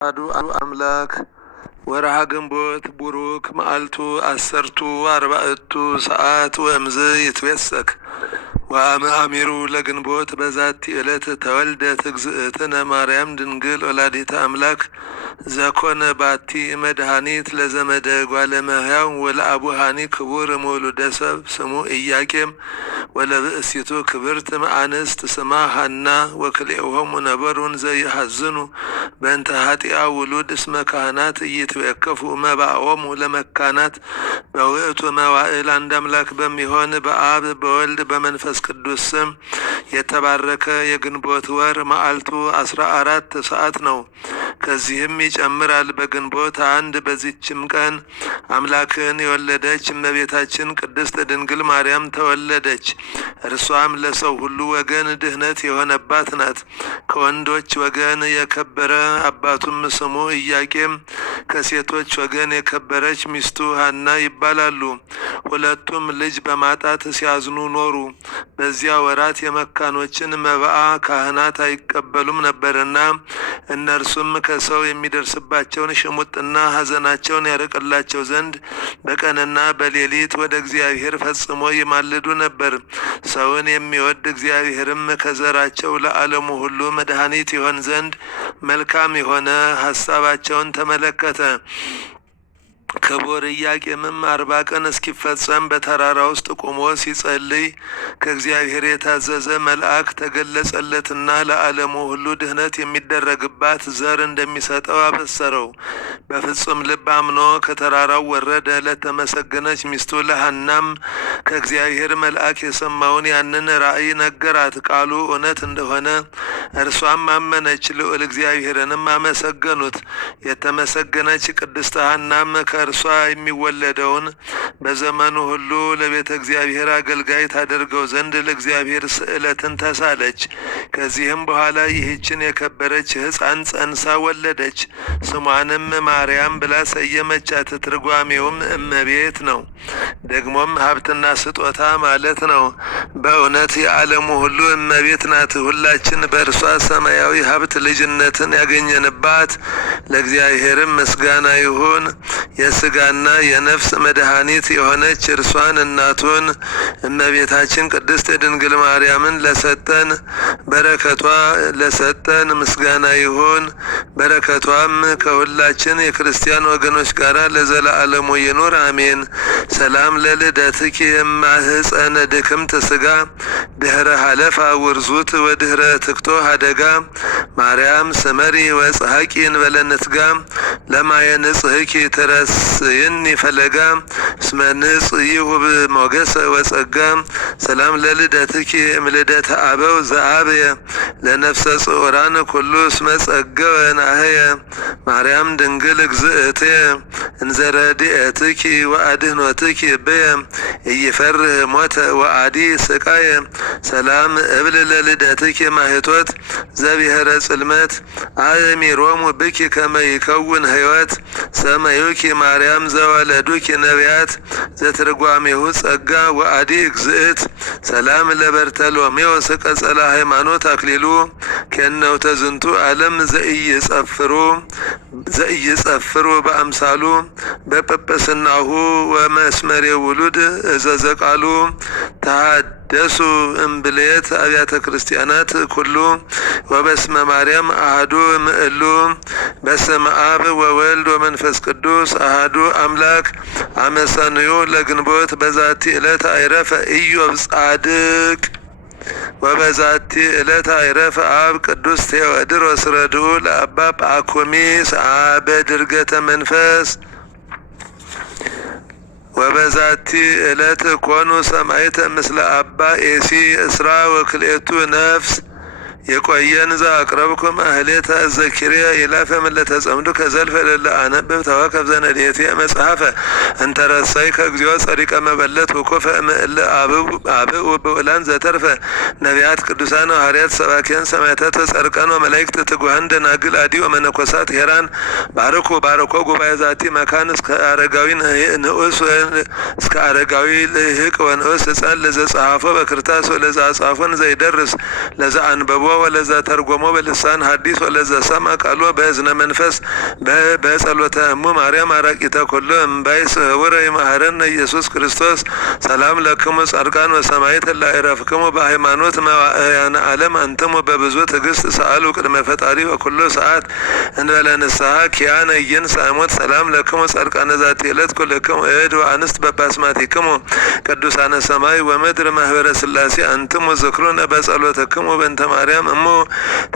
አዱ አምላክ ወርሃ ግንቦት ቡሩክ መዓልቱ 14 ሰዓት ወእምዝ ይትቤሰክ ወአመ አሚሩ ለግንቦት በዛቲ ዕለት ተወልደት እግዝእትነ ማርያም ድንግል ወላዲተ አምላክ ዘኮነ ባቲ መድኃኒት ለዘመደ ጓለ እመሕያው ወለአቡሃኒ ክቡር መውሉደ ሰብ ስሙ ኢያቄም ወለብእሲቱ ክብርት እምአንስት ስማ ሐና ወክልኤሆሙ ነበሩን ዘይሐዝኑ በእንተ ኃጢአ ውሉድ እስመ ካህናት ኢይትዌከፉ መባኦሙ ለመካናት በውእቱ መዋዕል አንድ አምላክ በሚሆን በአብ በወልድ በመንፈስ ቅዱስ ስም የተባረከ የግንቦት ወር መዓልቱ 14 ሰዓት ነው። ከዚህም ይጨምራል። በግንቦት አንድ በዚችም ቀን አምላክን የወለደች እመቤታችን ቅድስት ድንግል ማርያም ተወለደች። እርሷም ለሰው ሁሉ ወገን ድህነት የሆነባት ናት። ከወንዶች ወገን የከበረ አባቱም ስሙ ኢያቄም፣ ከሴቶች ወገን የከበረች ሚስቱ ሐና ይባላሉ። ሁለቱም ልጅ በማጣት ሲያዝኑ ኖሩ። በዚያ ወራት የመካኖችን መባዓ ካህናት አይቀበሉም ነበርና እነርሱም ከሰው የሚደርስባቸውን ሽሙጥና ሐዘናቸውን ያርቅላቸው ዘንድ በቀንና በሌሊት ወደ እግዚአብሔር ፈጽሞ ይማልዱ ነበር። ሰውን የሚወድ እግዚአብሔርም ከዘራቸው ለዓለሙ ሁሉ መድኃኒት ይሆን ዘንድ መልካም የሆነ ሐሳባቸውን ተመለከተ። ክቡር ኢያቄምም 40 ቀን እስኪፈጸም በተራራ ውስጥ ቆሞ ሲጸልይ ከእግዚአብሔር የታዘዘ መልአክ ተገለጸለትና ለዓለሙ ሁሉ ድህነት የሚደረግባት ዘር እንደሚሰጠው አበሰረው። በፍጹም ልብ አምኖ ከተራራው ወረደ። ለተመሰገነች ሚስቱ ለሐናም ከእግዚአብሔር መልአክ የሰማውን ያንን ራእይ ነገራት። ቃሉ እውነት እንደሆነ እርሷም አመነች። ልዑል እግዚአብሔርንም አመሰገኑት። የተመሰገነች ቅድስት ሐናም ከእርሷ የሚወለደውን በዘመኑ ሁሉ ለቤተ እግዚአብሔር አገልጋይ ታደርገው ዘንድ ለእግዚአብሔር ስዕለትን ተሳለች። ከዚህም በኋላ ይህችን የከበረች ሕፃን ጸንሳ ወለደች። ስሟንም ማርያም ብላ ሰየመቻት። ትርጓሜውም እመቤት ነው። ደግሞም ሀብትና ስጦታ ማለት ነው። በእውነት የዓለሙ ሁሉ እመቤት ናት። ሁላችን በእርሷ ሰማያዊ ሀብት ልጅነትን ያገኘንባት ለእግዚአብሔርም ምስጋና ይሁን። የስጋና የነፍስ መድኃኒት የሆነች እርሷን እናቱን እመቤታችን ቅድስት ድንግል ማርያምን ለሰጠን በረከቷ ለሰጠን ምስጋና ይሁን። በረከቷም ከሁላችን የክርስቲያን ወገኖች ጋር ለዘላለሙ ይኑር አሜን። ሰላም ለልደትኪ የማህፀነ ድክምት ስጋ ድህረ ሀለፋ ውርዙት ወድህረ ትክቶ ሀደጋ ማርያም ስመሪ ወጽሐቂ እንበለንትጋ ለማየ ንጽሕኪ ትረስይኒ ፈለጋ እስመ ንጽሕ ይሁብ ሞገሰ ወጸጋ ሰላም ለልደትኪ እምልደተ አበው ዘአብየ ለነፍሰ ጽዑራን ኩሉ እስመ ጸገወ ናህየ ማርያም ድንግል እግዝእትየ እንዘረድኤትኪ ወአድኅኖትኪ ብየ ኢይፈርህ ሞተ ወአዲ ስቃየ ሰላም እብል ለልደትኪ ማህቶት ዘብሔረ ጽልመት አእሚሮሙ ብኪ ከመ ይከውን ሕይወት ሰማዩኪ ማርያም ዘወለዱኪ ነቢያት ዘትርጓሜሁ ጸጋ ወአዲ እግዝእት ሰላም ለበርተሎሜዎስ ቀጸላ ሃይማኖት አክሊሉ ከነውተ ዝንቱ ዓለም ዘኢይጸፍሩ በአምሳሉ በጵጵስናሁ ወመስመሬ ውሉድ እዘዘቃሉ ተሃደሱ እምብልየት አብያተ ክርስቲያናት ኩሉ ወበስመ ማርያም አሐዱ ምእሉ በስመ አብ ወወልድ ወመንፈስ ቅዱስ አሐዱ አምላክ አመሰንዩ ለግንቦት በዛቲ ዕለት አይረፈ ኢዮብ ጻድቅ ወበዛቲ ዕለት አይረፈ አብ ቅዱስ ቴዎድሮስ ረድኡ ለአባ ጳኩሚስ አበ ድርገተ መንፈስ ወበዛቲ ዕለት ኮኑ ሰማዕተ ምስለ አባ ኤሲ እስራ ወክልኤቱ ነፍስ የቆየን ዘአቅረብኩ ማህሌተ ዘኪርየ ኢላፈ ምለተ ጸምዱ ከዘልፈ ለለ አነብብ ተዋከብ ዘነዴቴ መጽሐፈ እንተረሳይ ከግዚኦ ጸሪቀ መበለት ወኮፈ እምእለ አብኡ ብኡላን ዘተርፈ ነቢያት ቅዱሳን ሐዋርያት ሰባኪያን ሰማዕታት ጸድቃን ወመላእክት ትጉሃን ደናግል አዲ ወመነኮሳት ሄራን ባርኮ ጉባኤ ዛቲ መካን እስከ አረጋዊ ልህቅ ወንዑስ ሕፃን ለዘ ጸሐፎ በክርታስ ወለዘ አጻፎን ዘይደርስ ለዘ አንበቦ ወለዘ ተርጎሞ በልሳን ሐዲስ ወለዘ ሰማ ቃሎ በእዝነ መንፈስ በጸሎተ እሙ ማርያም አራቂተ ኩሉ እምባይ ስውረ ይመሐረነ ኢየሱስ ክርስቶስ ሰላም ለክሙ ጻድቃን ወሰማዕት ላዕረፍክሙ በሃይማኖት መዋዕያነ ዓለም አንትሙ በብዙ ትዕግስት ሰአሉ ቅድመ ፈጣሪ በኩሉ ሰዓት እንበለ ንስሐ ኪያነ ኢይንሣእ ሰላም ለክሙ ጻድቃነ ዛቲ ዕለት ኩልክሙ እድ ወአንስት በባስማቲክሙ ቅዱሳነ ሰማይ ወምድር ማህበረ ሥላሴ አንትሙ ዝክሩነ በጸሎትክሙ በእንተ ማርያም እሙ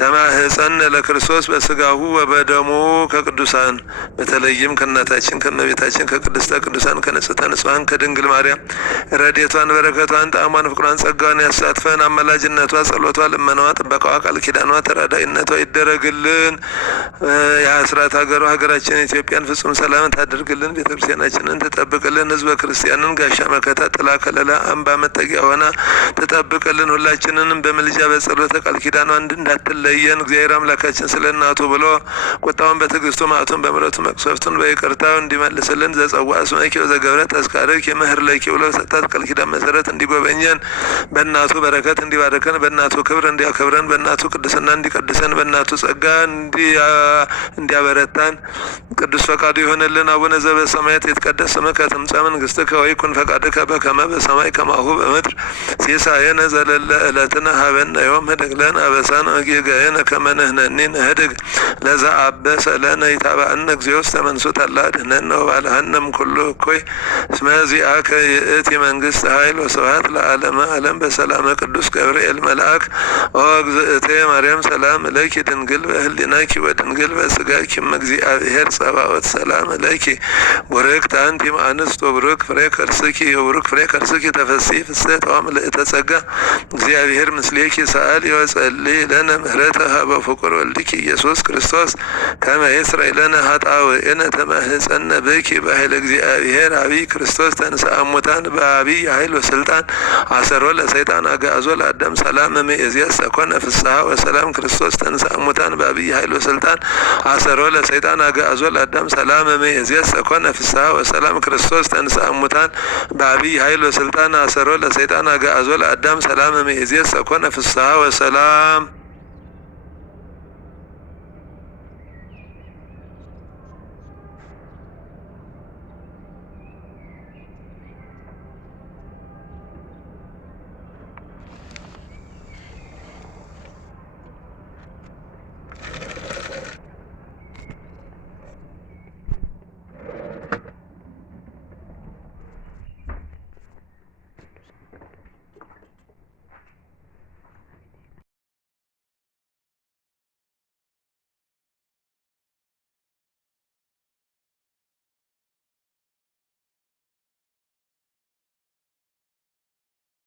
ተማህፀነ ለክርስቶስ በስጋሁ ወበደሙ ከቅዱሳን በተለይም ከእናታችን ከእመቤታችን ከቅድስተ ቅዱሳን ከንጽሕተ ንጹሐን ከድንግል ማርያም ረድኤቷን በረከቷን ጣዕሟን ፍቅሯን ጸጋዋን ያሳትፈን። አማላጅነቷ ጸሎቷ ልመናዋ ጥበቃዋ ቃል ኪዳኗ ተራዳኢነቷ ይደረግልን። የአስራት ሀገሯ ሀገራችን ኢትዮጵያን ፍጹም ሰላም ታደርግልን። ቤተክርስቲያናችንን ትጠብቅልን። ህዝበ ክርስቲያንን ጋሻ መከታ ጥላ ከለላ አምባ መጠጊያ ሆና ትጠብቅልን። ሁላችንንም በምልጃ በጸሎተ ቃል ኪዳኗ እንዳትለየን እግዚአብሔር አምላካችን ስለ እናቱ ብሎ ቁጣውን በትዕግስቱ መዓቱን በምሕረቱ መቅሰፍቱን በይቅርታው እንዲመልስልን ዘጸዋዕ ስመኪ ወዘገብረ ተዝካርኪ የምህር ለኪ ብሎ ሰጣት ቃል ኪዳን መሰረት እንዲጎበኘን በእናቱ በረከት እንዲባርከን በእናቱ ክብር እንዲያከብረን በእናቱ ቅድስና እንዲቀድሰን በእናቱ ጸጋ እንዲያበረታን ቅዱስ ፈቃዱ ይሆንልን። አቡነ ዘበሰማያት ይትቀደስ ስምከ ትምጻእ መንግሥትከ ወይኩን ፈቃድከ በከመ በሰማይ ከማሁ በምድር ሲሳየነ ዘለለ ዕለትነ ሀበነ ዮም ህድግ ለነ አበሳነ ወጌጋየነ ከመ ንሕነኒ ንህድግ ለዘአበሰ ለነ ኢታብአነ እግዚኦ ውስተ መንሱት አላ አድኅነነ ወባልሐነ እምኩሉ እኩይ እስመ ዚአከ ይእቲ መንግሥት ኃይል ወስብሐት ለዓለመ ዓለም በሰላመ ቅዱስ ገብርኤል መልአክ ኦ እግዝእትየ ማርያም ሰላም ለኪ ድንግል በህሊናኪ ወድንግል በስጋኪ እምእግዚአብሔር ጸባኦት ሰላም ለኪ ቡርክት አንቲ እምአንስት ወቡሩክ ፍሬ ከርስኪ ወቡሩክ ፍሬ ከርስኪ ተፈሥሒ ፍስሕት ወምልዕተ ጸጋ እግዚአብሔር ምስሌኪ ሰአሊ ወጸልይ ለነ ምህረተ ሀበ ፍቁር ወልድኪ ኢየሱስ ክርስቶስ ከመ ይስረይ ለነ ኃጣውኢነ ተማህፀነ ብኪ በኃይለ እግዚአብሔር አብይ ክርስቶስ ተንሥአ እሙታን በአብይ ኃይል ወስልጣን አሰሮ ለሰይጣን አግዓዞ ለአዳም ሰላም እምይእዜሰ ኮነ ፍስሐ ወሰላም ክርስቶስ ተንሥአ እሙታን በአብይ ኃይል ወስልጣን አሰሮ ለሰይጣን አግዓዞ ለአዳም ሰላም እምይእዜሰ ኮነ ፍስሐ ወሰላም ክርስቶስ ተንሥአ እሙታን በአብይ ኃይል ወስልጣን አሰሮ ለሰይጣን አግዓዞ ለአዳም ሰላም እምይእዜሰ ኮነ ፍስሐ ወሰላም